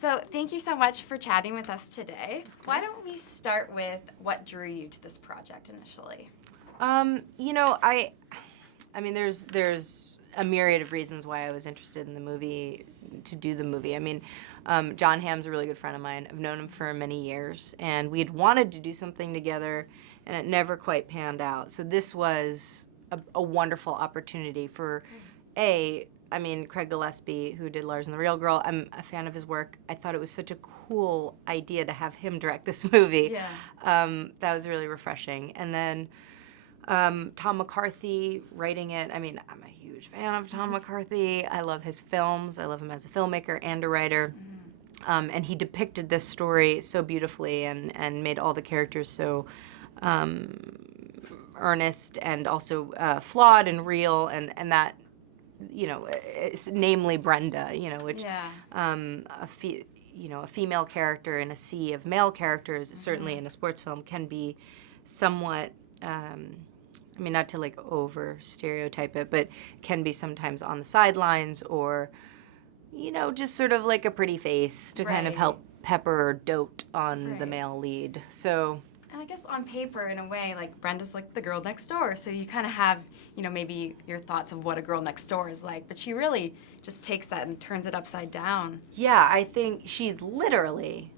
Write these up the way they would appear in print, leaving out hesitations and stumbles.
So thank you so much for chatting with us today. Why don't we start with what drew you to this project initially? I mean, there's a myriad of reasons why I was interested in the movie, to do the movie. I mean, John Hamm's a really good friend of mine. I've known him for many years, and we had wanted to do something together, and it never quite panned out. So this was a wonderful opportunity for, Craig Gillespie, who did Lars and the Real Girl. I'm a fan of his work. I thought it was such a cool idea to have him direct this movie. Yeah. That was really refreshing. And then Tom McCarthy writing it. I mean, I'm a huge fan of Tom McCarthy. I love his films. I love him as a filmmaker and a writer. And he depicted this story so beautifully and made all the characters so earnest and also flawed and real, and that, namely Brenda, which a female character in a sea of male characters, certainly in a sports film, can be somewhat, not to like over stereotype it, but can be sometimes on the sidelines or, just sort of like a pretty face to kind of help pepper or dote on the male lead. So. And I guess on paper, in a way, like Brenda's like the girl next door, so you kind of have, maybe your thoughts of what a girl next door is like, but she really just takes that and turns it upside down. Yeah, I think she's literally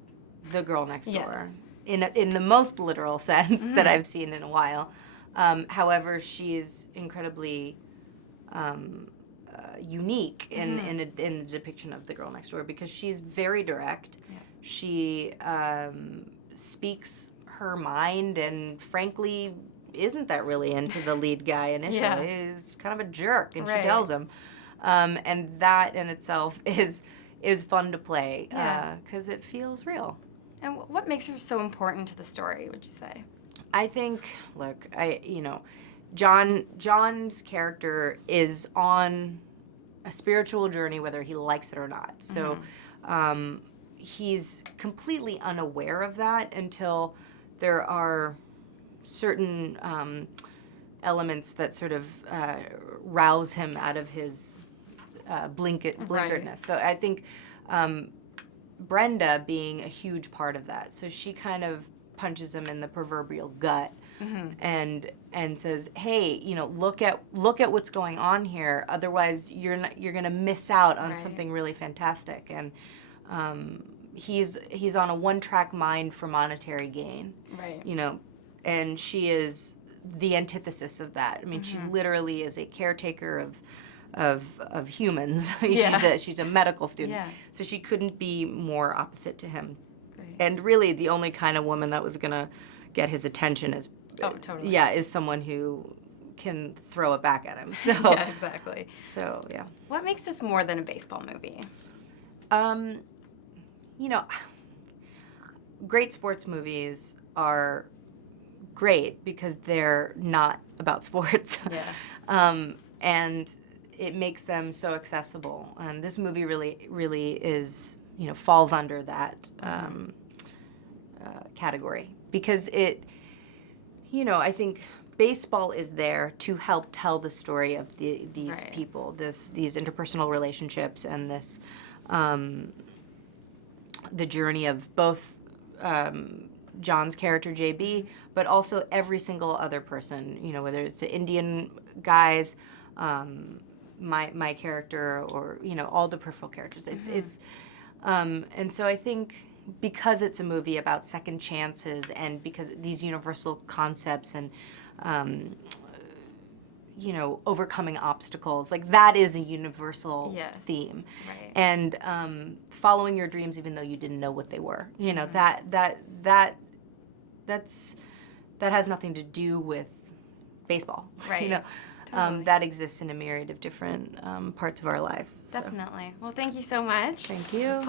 the girl next door, in the most literal sense that I've seen in a while. However, she's incredibly unique in the depiction of the girl next door because she's very direct. Yeah. She speaks her mind and frankly isn't that really into the lead guy initially. He's kind of a jerk, and she tells him. And that in itself is fun to play because it feels real. And what makes her so important to the story, would you say? I think, look, John's character is on a spiritual journey whether he likes it or not. So he's completely unaware of that until there are certain elements that sort of rouse him out of his blinkeredness. So I think Brenda being a huge part of that. So she kind of punches him in the proverbial gut and says, "Hey, look at what's going on here. Otherwise, you're going to miss out on something really fantastic." And he's on a one-track mind for monetary gain. Right. And she is the antithesis of that. I mean, she literally is a caretaker of humans. She's a medical student. Yeah. So she couldn't be more opposite to him. Great. And really the only kind of woman that was going to get his attention is is someone who can throw it back at him. So yeah, exactly. So, yeah. What makes this more than a baseball movie? Great sports movies are great because they're not about sports. Yeah. And it makes them so accessible. And this movie really is, falls under that category because it, I think baseball is there to help tell the story of these people, these interpersonal relationships, and this the journey of both John's character JB, but also every single other person. Whether it's the Indian guys, my character, or all the peripheral characters. It's and so I think because it's a movie about second chances and because these universal concepts and overcoming obstacles, like that is a universal theme. Right. And following your dreams even though you didn't know what they were. That has nothing to do with baseball. Right. Totally. That exists in a myriad of different parts of our lives. Definitely. Well, thank you so much. Thank you.